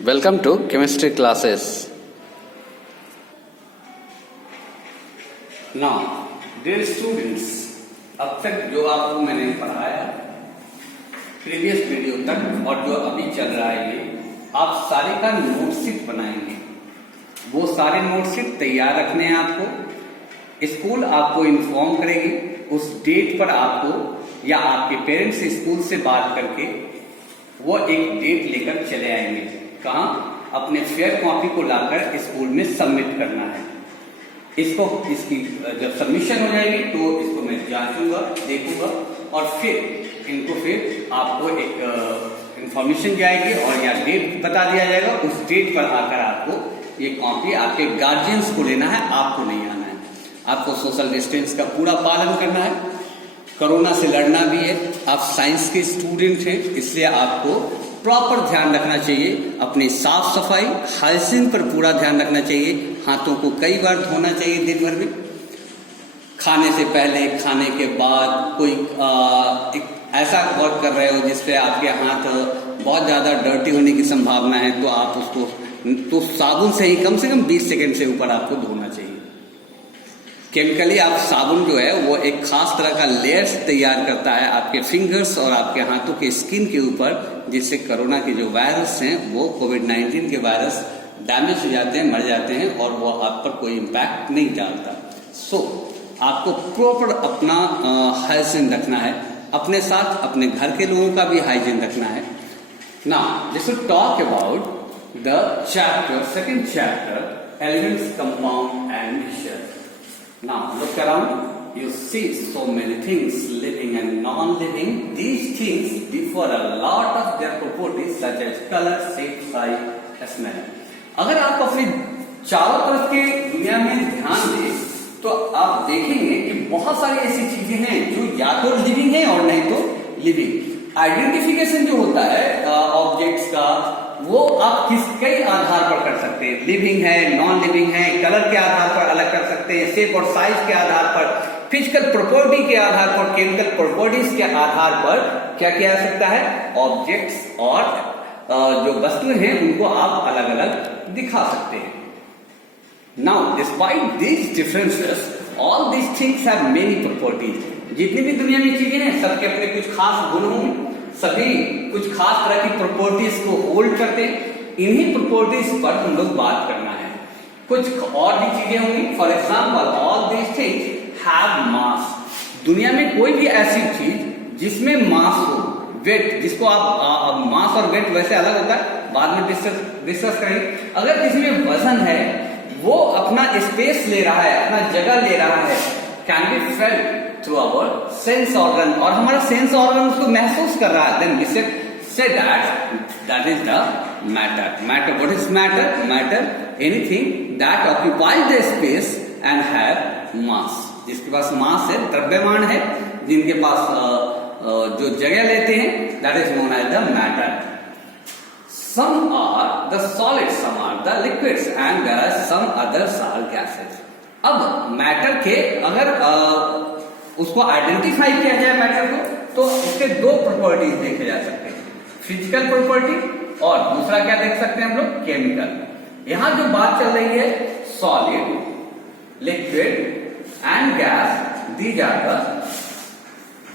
Welcome to chemistry classes. Now, dear students, अब तक जो आपको मैंने पढ़ाया प्रीवियस वीडियो तक और जो अभी चल रहा है ये आप सारे का नोटशीट बनाएंगे। वो सारे नोटशीट तैयार रखने हैं आपको। स्कूल आपको इन्फॉर्म करेगी उस डेट पर आपको या आपके पेरेंट्स से स्कूल से बात करके वो एक डेट लेकर चले आएंगे। कहाँ? अपने फेयर कॉपी को लाकर स्कूल में सबमिट करना है। इसकी जब सबमिशन हो जाएगी तो इसको मैं जांचूंगा, देखूंगा और फिर आपको एक इंफॉर्मेशन जाएगी और या डेट बता दिया जाएगा। उस डेट पर आकर आपको ये कॉपी आपके गार्जियंस को लेना है, आपको नहीं आना है। आपको सोशल डिस्टेंस का पूरा पालन करना है, कोरोना से लड़ना भी है। आप साइंस के स्टूडेंट हैं, इसलिए आपको प्रॉपर ध्यान रखना चाहिए। अपनी साफ सफाई हाइजीन पर पूरा ध्यान रखना चाहिए। हाथों को कई बार धोना चाहिए दिन भर में, खाने से पहले, खाने के बाद। कोई एक ऐसा वर्क कर रहे हो जिसपे आपके हाथ बहुत ज़्यादा डर्टी होने की संभावना है तो आप उसको साबुन से ही कम 20 सेकंड से ऊपर आपको धोना चाहिए। केमिकली आप साबुन जो है वो एक खास तरह का लेयर्स तैयार करता है आपके फिंगर्स और आपके हाथों के स्किन के ऊपर, जिससे कोरोना के जो वायरस हैं वो कोविड-19 के वायरस डैमेज हो जाते हैं, मर जाते हैं और वो आप पर कोई इम्पैक्ट नहीं डालता। आपको प्रॉपर अपना हाइजीन रखना है, अपने साथ अपने घर के लोगों का भी हाइजीन रखना है। Now this will talk about the second chapter elements, compound and mixture. Now look around, you see so many things, living and non-living. These things differ a lot of their properties such as color, shape, size, smell. अगर आप अपनी चारों तरफ की दुनिया में ध्यान दें तो आप देखेंगे कि बहुत सारी ऐसी चीजें हैं जो या तो लिविंग है और नहीं तो लिविंग। आइडेंटिफिकेशन जो होता है ऑब्जेक्ट्स का वो आप कई आधार पर कर सकते हैं। लिविंग है, नॉन लिविंग है, कलर के आधार पर अलग कर सकते हैं, शेप और साइज के आधार पर, फिजिकल प्रॉपर्टी के आधार पर, केमिकल प्रॉपर्टीज के आधार पर क्या किया जा सकता है। ऑब्जेक्ट्स और जो वस्तुएं हैं उनको आप अलग अलग दिखा सकते हैं। Now despite these differences all these things have many properties. जितनी भी दुनिया में चीजें हैं सबके अपने कुछ खास गुण होंगे, सभी कुछ खास तरह की प्रॉपर्टीज को होल्ड करते हैं। इन्हीं प्रॉपर्टीज पर हम लोग बात करना है। कुछ और भी चीजें होंगी। For example all these things have मास। दुनिया में कोई भी ऐसी चीज जिसमें मास हो, वेट, जिसको आप मास और वेट वैसे अलग होता है, बाद में डिस्कस करेंगे। अगर किसी में वजन है, वो अपना स्पेस ले रहा है, अपना जगह ले रहा है, can be felt through our sense organ, और हमारा सेंस ऑर्गन उसको महसूस कर रहा है, then we say that is the matter. What is matter? Matter anything that occupies the space and have mass. जिसके पास मास है, द्रव्यमान है, जिनके पास जो जगह लेते हैं, that is known as the matter. Some are the solids, some are the liquids, and there are some others are gases. अब मैटर के अगर उसको आइडेंटिफाई किया जाए मैटर को, तो उसके दो प्रॉपर्टीज देखे जा सकते हैं, फिजिकल प्रॉपर्टी और दूसरा क्या देख सकते हैं हम लोग, केमिकल। यहां जो बात चल रही है solid, liquid and gas, these are the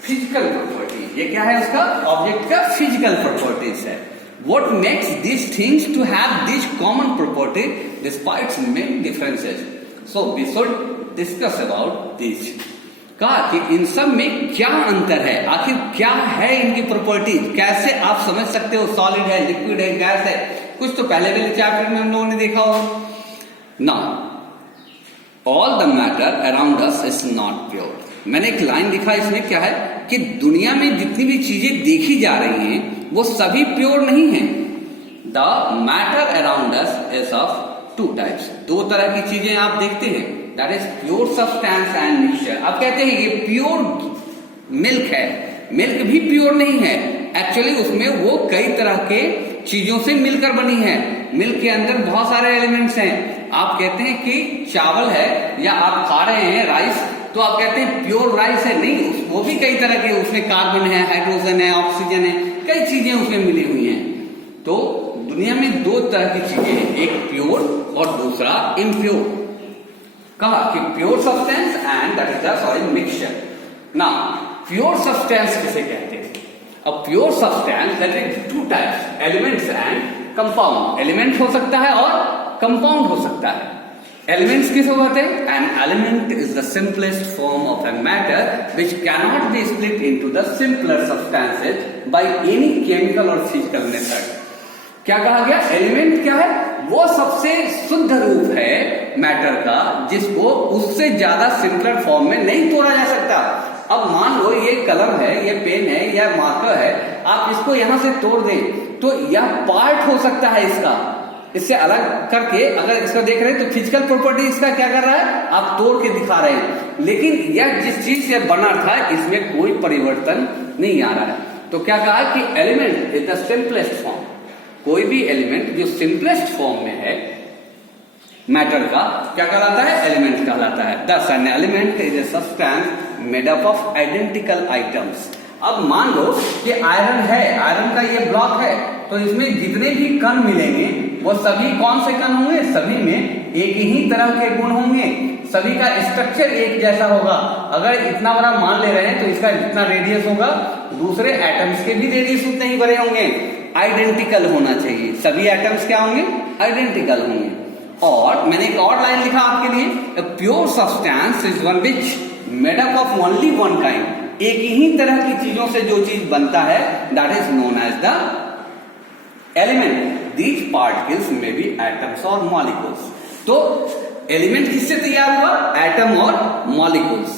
physical property. ये क्या है? उसका ऑब्जेक्ट का फिजिकल प्रॉपर्टीज है। What makes these things to have this common property despite many differences? So we should discuss about this. कहा कि इन सब में क्या अंतर है, आखिर क्या है इनकी प्रॉपर्टीज, कैसे आप समझ सकते हो सॉलिड है, लिक्विड है, गैस है। कुछ तो पहले वाले चैप्टर में हम लोगों ने देखा होगा। Now all the matter around us is not pure. मैंने एक लाइन लिखा, इसमें क्या है कि दुनिया में जितनी भी चीजें देखी जा रही हैं वो सभी प्योर नहीं है। The matter around us is of two types. दो तरह की चीजें आप देखते हैं, that is pure substance and mixture. आप कहते हैं ये प्योर मिल्क है, मिल्क भी प्योर नहीं है। एक्चुअली उसमें वो कई तरह के चीजों से मिलकर बनी है। मिल्क के अंदर बहुत सारे एलिमेंट्स हैं। आप कहते हैं कि चावल है या आप खा रहे हैं राइस, तो आप कहते हैं प्योर राइस है, नहीं, वो भी कई तरह के, उसमें कार्बन है, हाइड्रोजन है, ऑक्सीजन है, कई चीजें उसमें मिली हुई हैं। तो दुनिया में दो तरह की चीजें, एक प्योर और दूसरा इम्प्योर। कहा कि pure substance and that is the soil mixture. ना प्योर सब्सटेंस किसे कहते हैं? अब pure substance that is two types, elements and compound. Element हो सकता है और कंपाउंड हो सकता है। एलिमेंट्स किसे होते हैं? An element is the simplest form of a matter which cannot be split into the simpler substances by any chemical और फिजिकल मेथड। क्या कहा गया? एलिमेंट क्या है? वो सबसे शुद्ध रूप है मैटर का जिसको उससे ज्यादा सिंपलर फॉर्म में नहीं तोड़ा जा सकता। अब मान लो ये कलम है, ये पेन है या मार्कर है, आप इसको यहां से तोड़ दें तो यह पार्ट हो सकता है इसका, इससे अलग करके अगर इसको देख रहे हैं तो फिजिकल प्रॉपर्टी इसका क्या कर रहा है? आप तोड़ के दिखा रहे हैं, लेकिन यह जिस चीज से बना था इसमें कोई परिवर्तन नहीं आ रहा है। तो क्या कहा कि element is the simplest form. कोई भी एलिमेंट जो सिंपलेस्ट फॉर्म में है मैटर का क्या कहलाता है? एलिमेंट कहलाता है। दस an element is a substance made up of identical items. अब मान लो कि आयरन है, आयरन का ये ब्लॉक है, तो इसमें जितने भी कण मिलेंगे वो सभी कौन से कण होंगे? सभी में एक ही तरह के गुण होंगे, सभी का स्ट्रक्चर एक जैसा होगा। अगर इतना बड़ा मान ले रहे हैं तो इसका जितना रेडियस होगा दूसरे एटम्स के भी रेडियस उतने ही बड़े होंगे। आइडेंटिकल होना चाहिए, सभी एटम्स क्या होंगे? आइडेंटिकल होंगे। और मैंने एक और लाइन लिखा आपके लिए, ए pure substance is one which made up of only one kind. एक ही तरह की चीजों से जो चीज बनता है that is known as the element. These particles may be atoms और मॉलिक्यूल्स। तो एलिमेंट किससे तैयार हुआ? एटम और molecules.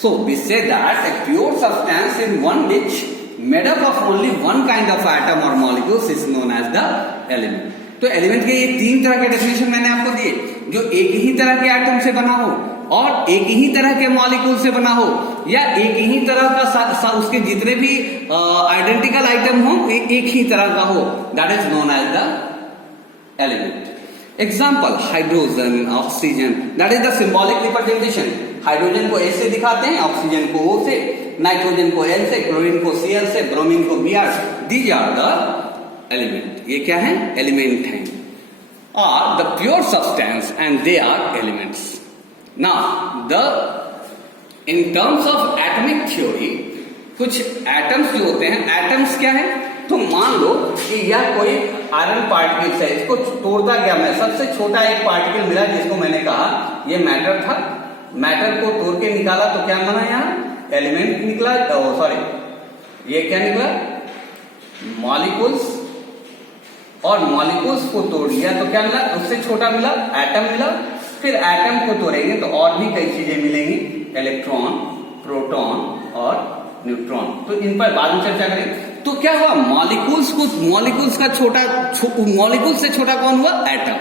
So we say that a pure substance is one which made up of only one kind of atom और molecules is known as the element. तो element के ये तीन तरह के डेफिनेशन मैंने आपको दिए, जो एक ही तरह के एटम से बना हो और एक ही तरह के मॉलिक्यूल से बना हो या एक ही तरह का उसके जितने भी आइडेंटिकल आइटम हो एक ही तरह का हो, that is known as the element. Example hydrogen, oxygen, that is the symbolic representation. Hydrogen को एस से दिखाते हैं, ऑक्सीजन को ओ से, नाइट्रोजन को एन से, क्लोरीन को सीएल से, ब्रोमीन को बीआर से। These are the element. ये क्या है? एलिमेंट है। और the pure substance and they are elements. Now in terms of atomic theory, कुछ एटम्स जो होते हैं, एटम्स क्या है? तो मान लो कि यह कोई आयरन पार्टिकल्स है, इसको तोड़ता गया मैं, सबसे छोटा एक पार्टिकल मिला जिसको मैंने कहा ये मैटर था। मैटर को तोड़ के निकाला तो क्या बना? यहाँ एलिमेंट निकला। सॉरी, ये क्या निकला? मॉलिक्यूल्स। और मॉलिक्यूल्स को तोड़ दिया तो क्या मिला? उससे छोटा मिला, एटम मिला। फिर एटम को तोड़ेंगे तो और भी कई चीजें मिलेंगी, इलेक्ट्रॉन, प्रोटॉन और न्यूट्रॉन। तो इन पर बाद में चर्चा करेंगे। तो क्या हुआ? मॉलिक्यूल्स का छोटा, मॉलिक्यूल से छोटा कौन हुआ? Atom.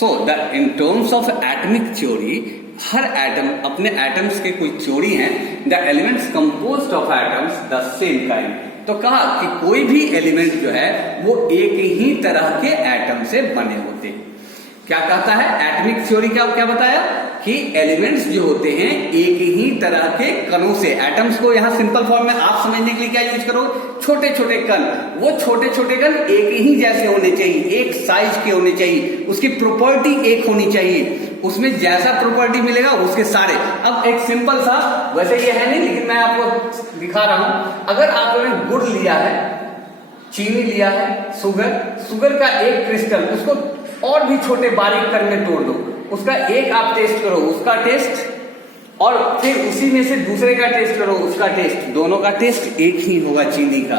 So the in terms of atomic theory, her atom अपने एटम्स के कोई थ्योरी हैं। The elements composed of atoms the same kind. तो कहा कि कोई भी एलिमेंट जो है वो एक ही तरह के एटम से बने होते हैं। क्या कहता है एटमिक थ्योरी? क्या बताया कि एलिमेंट्स जो होते हैं एक ही तरह के कणों से, एटम्स को यहां सिंपल फॉर्म में आप समझने के लिए क्या यूज करो? छोटे छोटे कण। वो छोटे छोटे कण एक ही जैसे होने चाहिए, एक साइज के होने चाहिए, उसकी प्रॉपर्टी एक होनी चाहिए, उसमें जैसा प्रॉपर्टी मिलेगा उसके सारे। अब एक सिंपल सा, वैसे ये है नहीं लेकिन मैं आपको दिखा रहा हूं। अगर आपने गुड़ लिया है, चीनी लिया है, शुगर का एक क्रिस्टल, उसको और भी छोटे बारीक कण में तोड़ दो, उसका एक आप टेस्ट करो, उसका टेस्ट, और फिर उसी में से दूसरे का टेस्ट करो, उसका टेस्ट, दोनों का टेस्ट एक ही होगा चीनी का।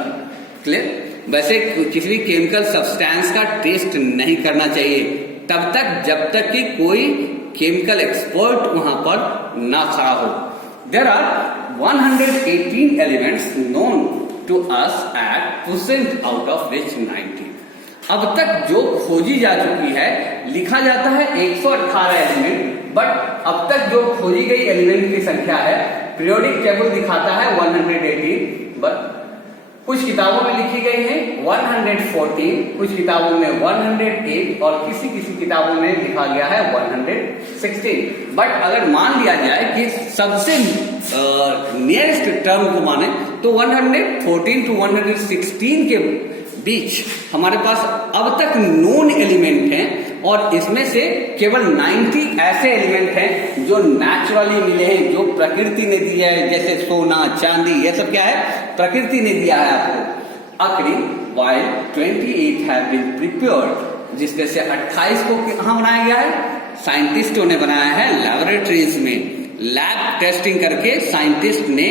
क्लियर? वैसे किसी भी केमिकल सब्सटेंस का टेस्ट नहीं करना चाहिए तब तक जब तक कि कोई केमिकल एक्सपर्ट वहां पर ना खड़ा हो। There are 118 elements known to us at present, out of which 90 अब तक जो खोजी जा चुकी है। लिखा जाता है 118 एलिमेंट, बट अब तक जो खोजी गई एलिमेंट की संख्या है, पीरियोडिक टेबल दिखाता है 118, बट कुछ किताबों में लिखी गई है 114, कुछ किताबों में 108 और किसी किसी किताबों में लिखा गया है 116। बट अगर मान लिया जाए कि सबसे नियरेस्ट टर्म को माने तो 114 to 116 के बीच हमारे पास अब तक नोन एलिमेंट हैं और इसमें से केवल 90 ऐसे एलिमेंट हैं जो नेचुरली मिले हैं, जो प्रकृति ने दिया है, जैसे सोना चांदी, ये सब क्या है, प्रकृति ने दिया है आपको। आखिरी while 28 have been prepared, जिसमें से 28 को कहां बनाया गया है, साइंटिस्टों ने बनाया है लैबोरेटरीज में। लैब टेस्टिंग करके साइंटिस्ट ने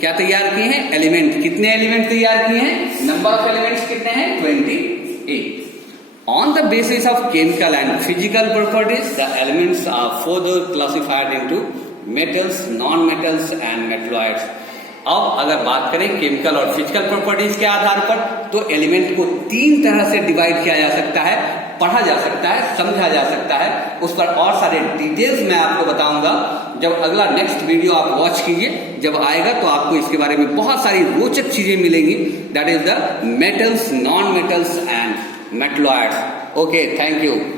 क्या तैयार किए हैं, एलिमेंट। कितने एलिमेंट तैयार किए हैं, नंबर ऑफ एलिमेंट्स कितने हैं, 28। On the basis of chemical and physical properties, the elements are further classified into metals, non-metals and metalloids. अब अगर बात करें केमिकल और फिजिकल प्रॉपर्टीज के आधार पर, तो एलिमेंट को 3 तरह से डिवाइड किया जा सकता है, पढ़ा जा सकता है, समझा जा सकता है। उस पर और सारे डिटेल्स मैं आपको बताऊंगा जब अगला नेक्स्ट वीडियो आप वॉच कीजिए। जब आएगा तो आपको इसके बारे में बहुत सारी रोचक चीजें मिलेंगी। That is the metals, non metals and metalloids. Okay, thank you.